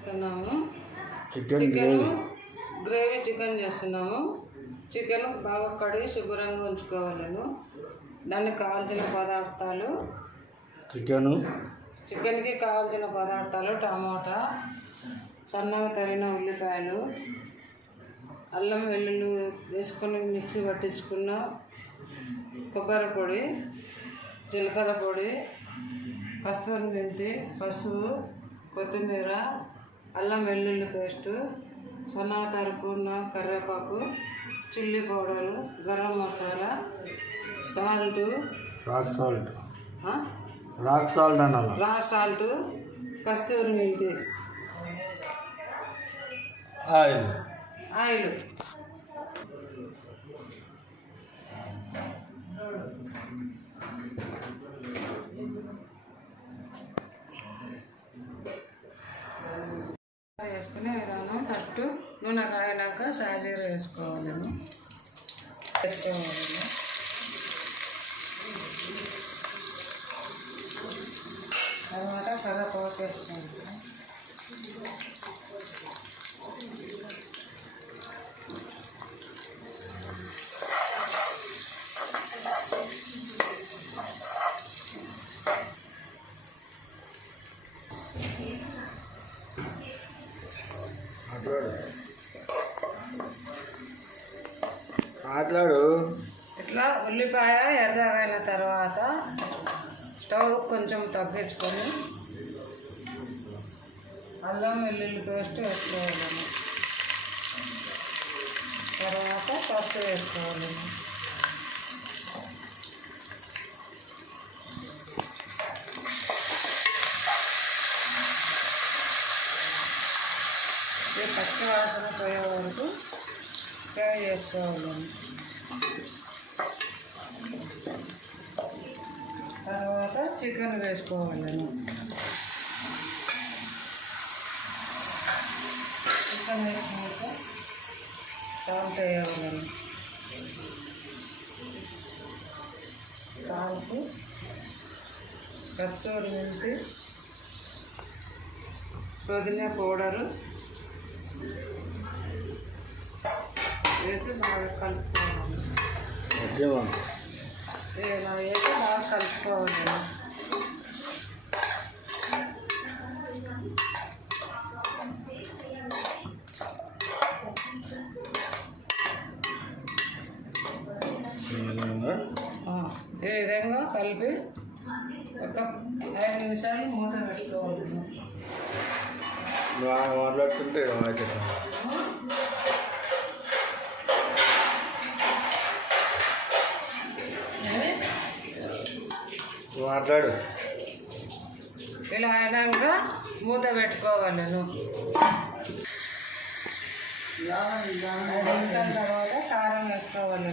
చేస్తున్నాము. Chicken gravy chicken చేస్తున్నాము. Chicken బాగా కడిగి శుభ్రంగా ఉంచుకోవాలను. దానికి కావాల్సిన పదార్థాలు చికెన్కి కావాల్సిన పదార్థాలు టమోటా, సన్నగా తరిగిన ఉల్లిపాయలు, అల్లం వెల్లుల్లి వేసుకొని మిక్సీ పట్టించుకున్న కొబ్బరి పొడి, జీలకర్ర పొడి, కస్తూరి మెంతి, పసుపు, కొత్తిమీర, అల్లం వెల్లుల్లి పేస్టు, సన్నగా తరుక్కున్న కరివేపాకు, chilli powder, garam masala, rock salt, kasturi methi, oil. వేసుకునే విధానం ఫస్ట్ నూనె కాగినాక సాజీర వేసుకోవాలి. తర్వాత కరివేపాకు వేసుకోవాలి. ఇట్లా ఉల్లిపాయ ఎర్రగైన తర్వాత స్టవ్ కొంచెం తగ్గించుకొని అల్లం వెల్లుల్లి పేస్ట్ వేసుకోవాలి. తర్వాత పసుపు వేసుకోవాలి. పచ్చి వాసన పోయే వరకు ఫ్రై చేసుకోవాలి. తర్వాత చికెన్ వేసుకోవాలి. చికెన్ వేసినాక సాల్ట్ వేయాలి. సాల్ట్, కస్తూరి మెంతి, పుదీనా పౌడరు వేసి బాగా కలుపుకోవాలి. ఇలా వేసి బాగా కలుపుకోవాలి. ఈ విధంగా కలిపి ఒక 5 నిమిషాలు మూత పెట్టుకోవాలి. మాట్లాడుతుంటే మాట్లాడు. ఇలా అయినాక మూత పెట్టుకోవాలి. 5 నిమిషాల తర్వాత కారం వేసుకోవాలి.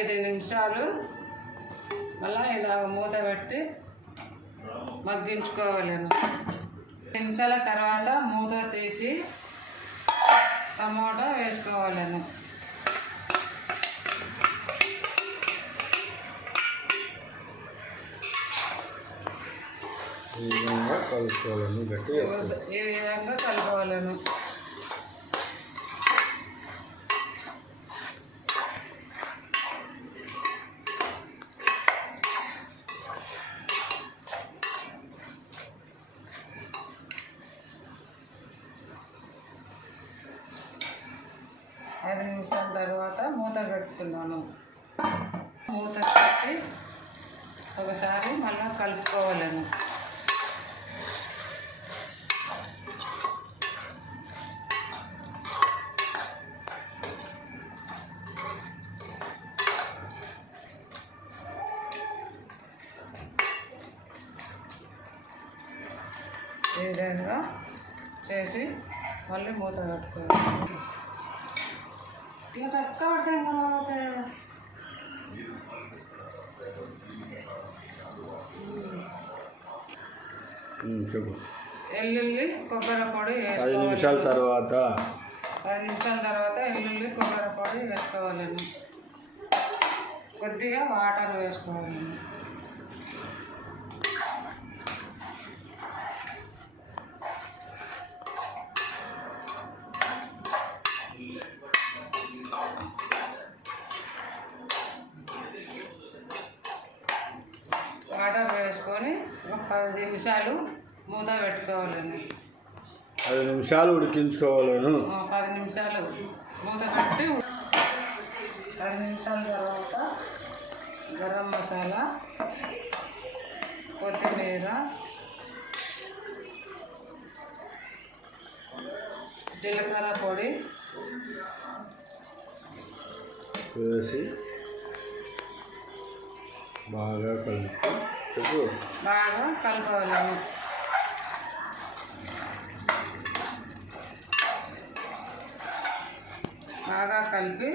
ఐదు నిమిషాలు మళ్ళీ ఇలా మూత పెట్టి మగ్గించుకోవాలి. 5 నిమిషాల తర్వాత మూత తీసి టమాటా వేసుకోవాలి. ఈ విధంగా కలుపుకోవాలను. ఐదు నిమిషాల తర్వాత మూత పెట్టుకున్నాను. మూత పెట్టి ఒకసారి మళ్ళీ కలుపుకోవాలను. ఈ విధంగా చేసి మళ్ళీ మూత పెట్టుకోవాలి. ఇట్లా చక్కగా పడతాం కదా. చెప్పు. ఎల్లుల్లి కొబ్బరి పొడి 10 నిమిషాల తర్వాత 10 నిమిషాల తర్వాత ఎల్లుల్లి కొబ్బరి పొడి వేసుకోవాలండి. కొద్దిగా వాటర్ వేసుకోవాలండి. వాటర్ వేసుకొని ఒక 10 నిమిషాలు మూత పెట్టుకోవాలండి. 10 నిమిషాలు ఉడికించుకోవాలను. 10 నిమిషాలు మూత పెట్టి 10 నిమిషాల తర్వాత గరం మసాలా, కొత్తిమీర, జీలకర్ర పొడి వేసి బాగా కలుపుకోవాలి. బాగా కలిపి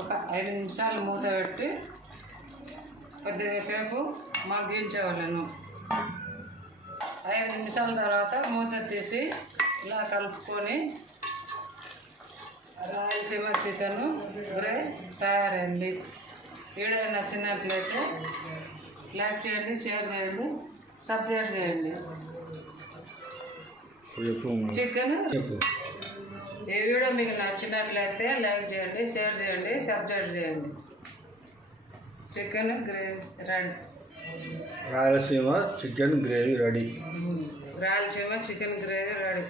ఒక 5 నిమిషాలు మూత పెట్టి కొద్దిగా సేపు మగ్గించవలను. 5 నిమిషాల తర్వాత మూత తీసి ఇలా కలుపుకొని రాయలసీమ చికెన్ గ్రే తయారైంది. వీడియో నచ్చినట్లయితే లైక్ చేయండి, షేర్ చేయండి, సబ్స్క్రైబ్ చేయండి. చికెన్ ఈ వీడియో మీకు నచ్చినట్లయితే లైక్ చేయండి, షేర్ చేయండి, సబ్స్క్రైబ్ చేయండి. Chicken gravy ready. Rayalaseema chicken gravy ready. Rayalaseema chicken gravy ready.